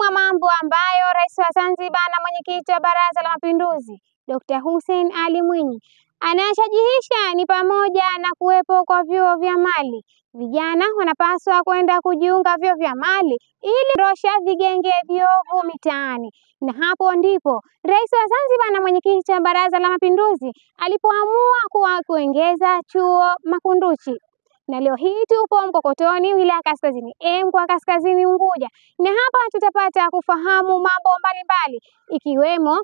mwa mambo ambayo Rais wa Zanzibar na Mwenyekiti wa Baraza la Mapinduzi Dr. Hussein Ali Mwinyi anashajihisha ni pamoja na kuwepo kwa vyuo vya mali. Vijana wanapaswa kwenda kujiunga vyuo vya mali ili kuondosha vigenge viovu mitaani. Na hapo ndipo Rais wa Zanzibar na Mwenyekiti wa Baraza la Mapinduzi alipoamua kuongeza chuo Makunduchi. Na leo hii tupo Mkokotoni, wilaya Kaskazini mkoa Kaskazini Unguja, na hapa tutapata kufahamu mambo mbalimbali ikiwemo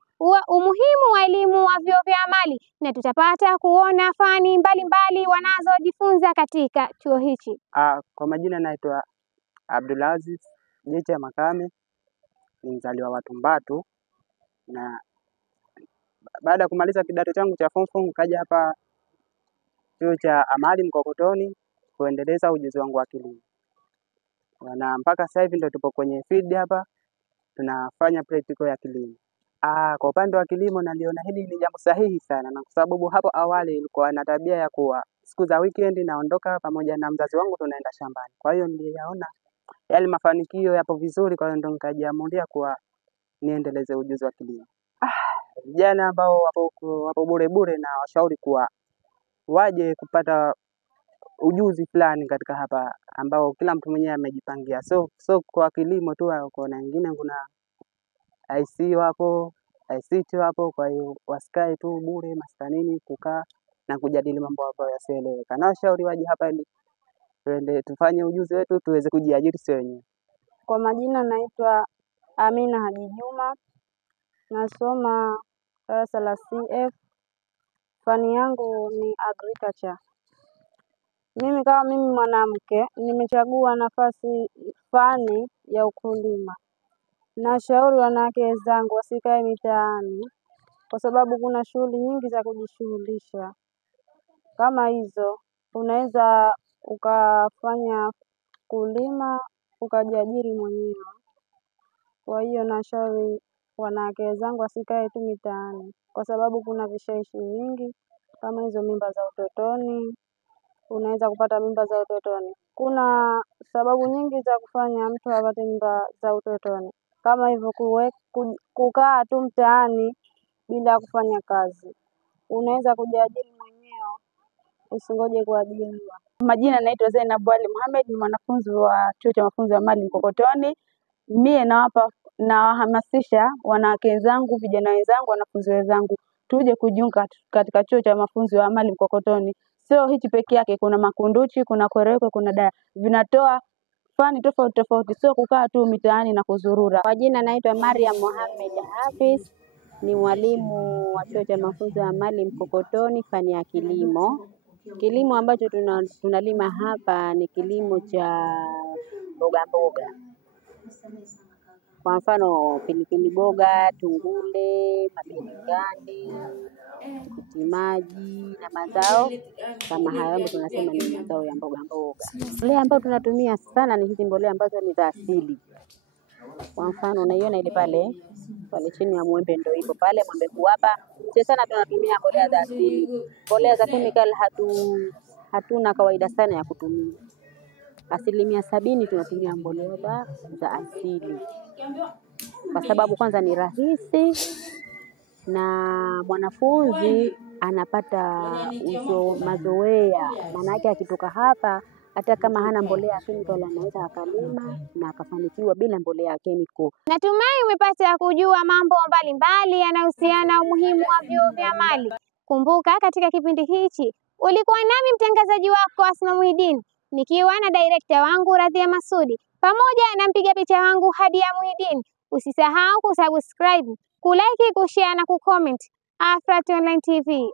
umuhimu wa elimu wa vyuo vya amali, na tutapata kuona fani mbalimbali wanazojifunza katika chuo hichi. Kwa majina naitwa Abdulaziz Jecha Makame, ni mzaliwa wa Tumbatu, na baada ya kumaliza kidato changu cha form 4 nikaja hapa chuo cha amali Mkokotoni kuendeleza ujuzi wangu wa kilimo. Na mpaka sasa hivi ndio tupo kwenye field hapa tunafanya practical ya kilimo. Kwa upande wa kilimo naliona hili ni jambo sahihi sana, na kwa sababu hapo awali ilikuwa na tabia ya kuwa siku za weekend naondoka pamoja na mzazi wangu tunaenda shambani. Kwa hiyo niliyaona yale mafanikio yapo vizuri, kwa hiyo ndio nikajiamulia kuwa niendeleze ujuzi wa kilimo. Vijana ambao wapo bure na washauri kuwa waje kupata ujuzi fulani katika hapa ambao kila mtu mwenyewe amejipangia. So kwa kilimo tu, kuna wengine kuna IC wapo, ICT wapo, kwa hiyo wasikae tu bure maskanini kukaa na kujadili mambo ambayo yasieleweka. Na washauri waje hapa ili tuende tufanye ujuzi wetu tuweze kujiajiri sisi wenyewe. Kwa majina naitwa Amina Haji Juma, nasoma darasa la CF, fani yangu ni agriculture. Mimi kama mimi mwanamke nimechagua fani ya ukulima. Nashauri wanawake wenzangu wasikae mitaani, kwa sababu kuna shughuli nyingi za kujishughulisha kama hizo. Unaweza ukafanya kulima ukajiajiri mwenyewe. Kwa hiyo nashauri wanawake wenzangu wasikae tu mitaani, kwa sababu kuna vishawishi vingi kama hizo mimba za utotoni. Unaweza kupata mimba za utotoni. Kuna sababu nyingi za kufanya mtu apate mimba za utotoni, kama hivyo kukaa tu mtaani bila kufanya kazi. Unaweza kujiajiri mwenyewe, usingoje kuajiriwa. Majina naitwa Zainab Ali Mohamed, ni mwanafunzi wa chuo cha mafunzo ya amali Mkokotoni. Mie nawahamasisha wanawake wenzangu, vijana wenzangu, wanafunzi wenzangu tuje kujiunga katika chuo cha mafunzo ya amali Mkokotoni. Sio hichi peke yake, kuna Makunduchi, kuna Kwerekwe, kuna Daya. Vinatoa fani tofauti, sio kukaa tu mitaani na kuzurura. Kwa jina naitwa Mariam Mohamed Hafiz, ni mwalimu wa chuo cha mafunzo ya amali Mkokotoni, fani ya kilimo. Kilimo ambacho tunalima hapa ni kilimo cha mboga. Kwa mfano pilipili boga, tungule, mabilingani, tikiti maji na mazao kama hayo ambayo tunasema ni mazao ya mboga. Mbolea ambayo tunatumia sana ni hizi mbolea ambazo ni za asili. Kwa mfano unaiona ile pale chini ya mwembe, ndio iko pale mwembe kuapa. Sisi sana tunatumia mbolea za asili. Mbolea za chemical hatuna kawaida sana ya kutumia. 70% tunatumia mbolea za asili, kwa sababu kwanza ni rahisi na mwanafunzi anapata mazoea. Maana yake akitoka hapa, hata kama hana mbolea ya chemical anaweza akalima na akafanikiwa bila mbolea ya chemical. Natumai umepata kujua mambo mbalimbali yanayohusiana umuhimu wa vyuo vya amali. Kumbuka katika kipindi hichi ulikuwa nami mtangazaji wako Asma Muhidin, nikiwa na director wangu Radhia Masudi, pamoja na mpiga picha wangu Hadia Muhidin. Usisahau kusubscribe, kulike, kushare na kucomment. Afrat Online TV.